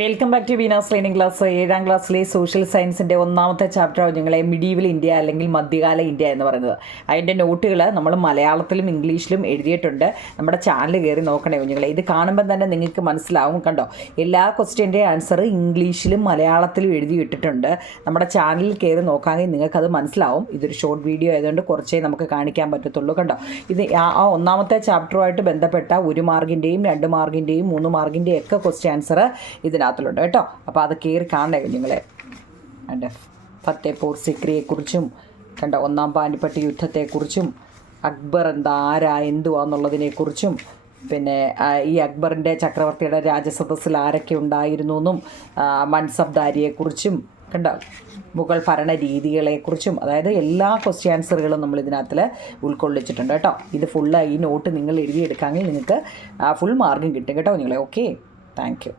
Welcome back to Veena's learning class. 7ാം ക്ലാസ്സിലെ social സയൻസിൻ്റെ ഒന്നാമത്തെ ചാപ്റ്ററാണ് ഞങ്ങളെ മിഡീവൽ ഇന്ത്യ അല്ലെങ്കിൽ മധ്യകാല ഇന്ത്യ എന്ന് പറയുന്നത്. അതിൻ്റെ നോട്ടുകൾ നമ്മൾ മലയാളത്തിലും ഇംഗ്ലീഷിലും എഴുതിയിട്ടുണ്ട്. നമ്മുടെ ചാനൽ കയറി നോക്കണേ കുഞ്ഞുങ്ങളെ. ഇത് കാണുമ്പോൾ തന്നെ നിങ്ങൾക്ക് മനസ്സിലാവും. കണ്ടോ, എല്ലാ ക്വസ്റ്റ്യൻ്റെ ആൻസർ ഇംഗ്ലീഷിലും മലയാളത്തിലും എഴുതിയിട്ടിട്ടുണ്ട്. നമ്മുടെ ചാനലിൽ കയറി നോക്കാമെങ്കിൽ നിങ്ങൾക്കത് മനസ്സിലാവും. ഇതൊരു ഷോർട്ട് വീഡിയോ ആയതുകൊണ്ട് കുറച്ചേ നമുക്ക് കാണിക്കാൻ പറ്റത്തുള്ളൂ. കണ്ടോ, ഇത് ആ ഒന്നാമത്തെ ചാപ്റ്ററുമായിട്ട് ബന്ധപ്പെട്ട 1 മാർക്കിൻ്റെയും 2 മാർക്കിൻ്റെയും 3 മാർക്കിൻ്റെയും ഒക്കെ ക്വസ്റ്റ്യൻ ആൻസർ ഇതിനകത്തുണ്ട് കേട്ടോ. അപ്പോൾ അത് കയറി കാണണേ കുഞ്ഞുങ്ങളെ. കണ്ടോ, ഫത്തേപൂർ സിക്രിയെക്കുറിച്ചും കണ്ടോ, 1ാം പാനിപ്പട്ട് യുദ്ധത്തെക്കുറിച്ചും അക്ബർ ആരാ എന്തുവാന്നുള്ളതിനെക്കുറിച്ചും പിന്നെ ഈ അക്ബറിൻ്റെ ചക്രവർത്തിയുടെ രാജസദസ്സിൽ ആരൊക്കെ ഉണ്ടായിരുന്നു എന്നും മൻസബ്ദാരിയെക്കുറിച്ചും കണ്ടോ, മുഗൾ ഭരണ രീതികളെക്കുറിച്ചും, അതായത് എല്ലാ ക്വസ്റ്റ്യൻ ആൻസറുകളും നമ്മൾ ഇതിനകത്തിൽ ഉൾക്കൊള്ളിച്ചിട്ടുണ്ട് കേട്ടോ. ഇത് ഫുള്ള് ഈ നോട്ട് നിങ്ങൾ എഴുതിയെടുക്കാമെങ്കിൽ നിങ്ങൾക്ക് ഫുൾ മാർക്കും കിട്ടും കേട്ടോ കുഞ്ഞുങ്ങളെ. Okay, thank you.